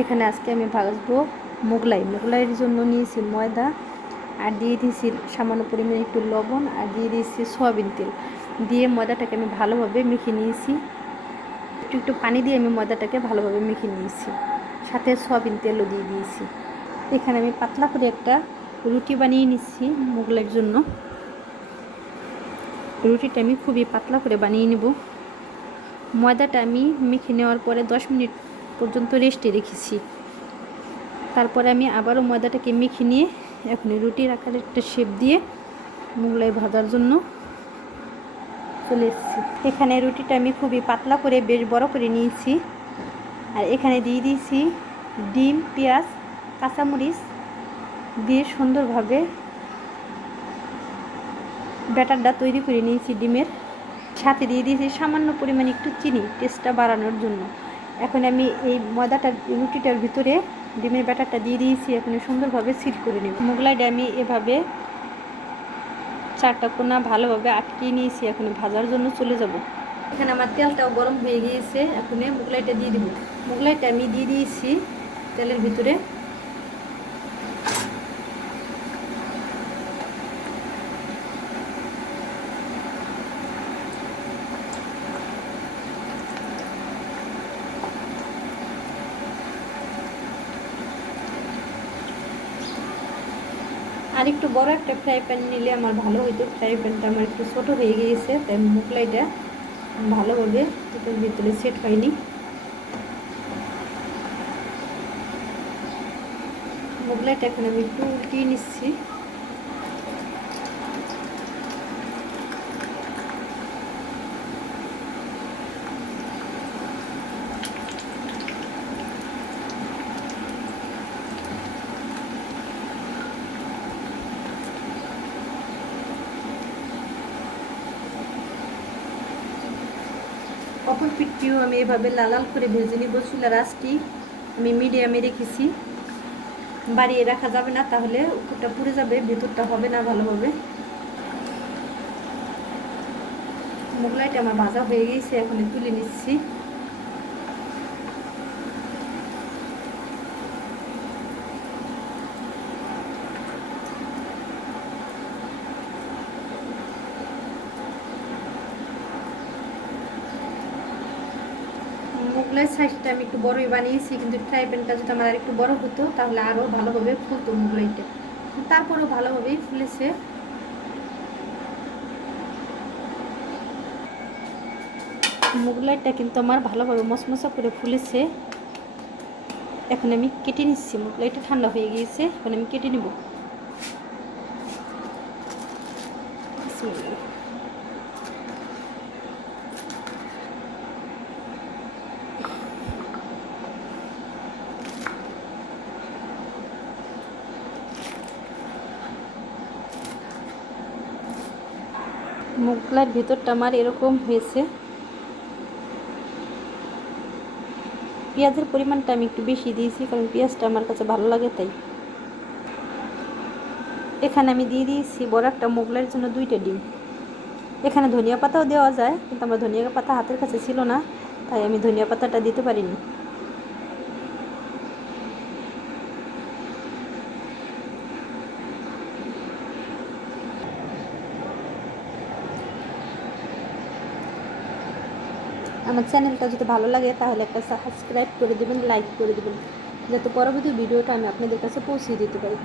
এখানে আজকে আমি ভাজবো মোগলাইয়ের জন্য নিয়েছি ময়দা আর দিয়ে দিয়েছি সামান্য পরিমাণে একটু লবণ আর দিয়ে দিয়েছি সয়াবিন তেল দিয়ে ময়দাটাকে আমি ভালোভাবে মেখে নিয়েছি। একটু একটু পানি দিয়ে আমি ময়দাটাকে ভালোভাবে মেখে নিয়েছি, সাথে সয়াবিন তেলও দিয়ে দিয়েছি। এখানে আমি পাতলা করে একটা রুটি বানিয়ে নিচ্ছি মোগলাইয়ের জন্য। রুটিটা আমি খুবই পাতলা করে বানিয়ে নেব। ময়দাটা আমি মেখে নেওয়ার পরে 10 মিনিট পর্যন্ত রেস্টে রেখেছি। তারপরে আমি আবারও ময়দাটাকে মেখে নিয়ে এখন রুটির আকারে একটা শেপ দিয়ে মোগলাই ভাজার জন্য চলে এসেছি। এখানে রুটিটা আমি খুবই পাতলা করে বেশ বড় করে নিয়েছি। আর এখানে দিয়ে দিয়েছি ডিম, পেঁয়াজ, কাঁচামরিচ দিয়ে সুন্দরভাবে ব্যাটারটা তৈরি করে নিয়েছি ডিমের। সাথে দিয়ে দিয়েছি সামান্য পরিমাণে একটু চিনি টেস্টটা বাড়ানোর জন্য। এখন আমি এই ময়দাটা রুটিটার ভিতরে ডিমের ব্যাটারটা দিয়ে দিয়েছি। এখন সুন্দরভাবে সিল করে নেব। মোগলাইটা আমি এভাবে 4টা কোণা ভালোভাবে আটকিয়ে নিয়েছি। এখন ভাজার জন্য চলে যাব। এখানে আমার তেলটাও গরম হয়ে গিয়েছে। এখন মোগলাইটা দিয়ে দিব। মোগলাইটা আমি দিয়ে দিয়েছি তেলের ভিতরে। আর একটু বড় একটা ফ্রাই প্যান নিলে আমার ভালো হতো। ফ্রাই প্যানটা আমার একটু ছোটো হয়ে গিয়েছে, তাই মোগলাইটা ভালোভাবে এটার ভিতরে সেট হয়নি। মোগলাইটা এখন আমি একটু উল্টিয়ে নিচ্ছি। অপর পিঠটিও আমি এভাবে লাল লাল করে ভেজে নিব। চুলার আঁচটি আমি মিডিয়ামে রেখেছি, বাড়িয়ে রাখা যাবে না, তাহলে উপরটা পুড়ে যাবে, ভেতরটা হবে না ভালোভাবে। মোগলাইটা আমার ভাজা হয়ে গেছে, এখন তুলে নিচ্ছি। মোগলাই সাইজটা আমি একটু বড়ই বানিয়েছি, কিন্তু ফ্রাই প্যানটা যদি আমার আর একটু বড় হতো তাহলে আরও ভালোভাবে ফুলতো মোগলাইটা। তারপরেও ভালোভাবেই ফুলেছে। মোগলাইটা কিন্তু আমার ভালোভাবে মশমশা করে ফুলেছে। এখন আমি কেটে নিচ্ছি। মোগলাইটা ঠান্ডা হয়ে গিয়েছে, এখন আমি কেটে নিব। মোগলাইয়ের ভেতরটা আমার এরকম হয়েছে। পেঁয়াজের পরিমাণটা আমি একটু বেশি দিয়েছি, কারণ পেঁয়াজটা আমার কাছে ভালো লাগে তাই। এখানে আমি দিয়ে দিয়েছি বড় একটা মোগলাইয়ের জন্য 2টা ডিম। এখানে ধনিয়া পাতাও দেওয়া যায়, কিন্তু আমার ধনিয়া পাতা হাতের কাছে ছিল না, তাই আমি ধনিয়া পাতাটা দিতে পারিনি। আমার চ্যানেলটা যদি ভালো লাগে তাহলে একটা সাবস্ক্রাইব করে দেবেন, লাইক করে দেবেন, যাতে পরবর্তী ভিডিওটা আমি আপনাদের কাছে পৌঁছে দিতে পারি।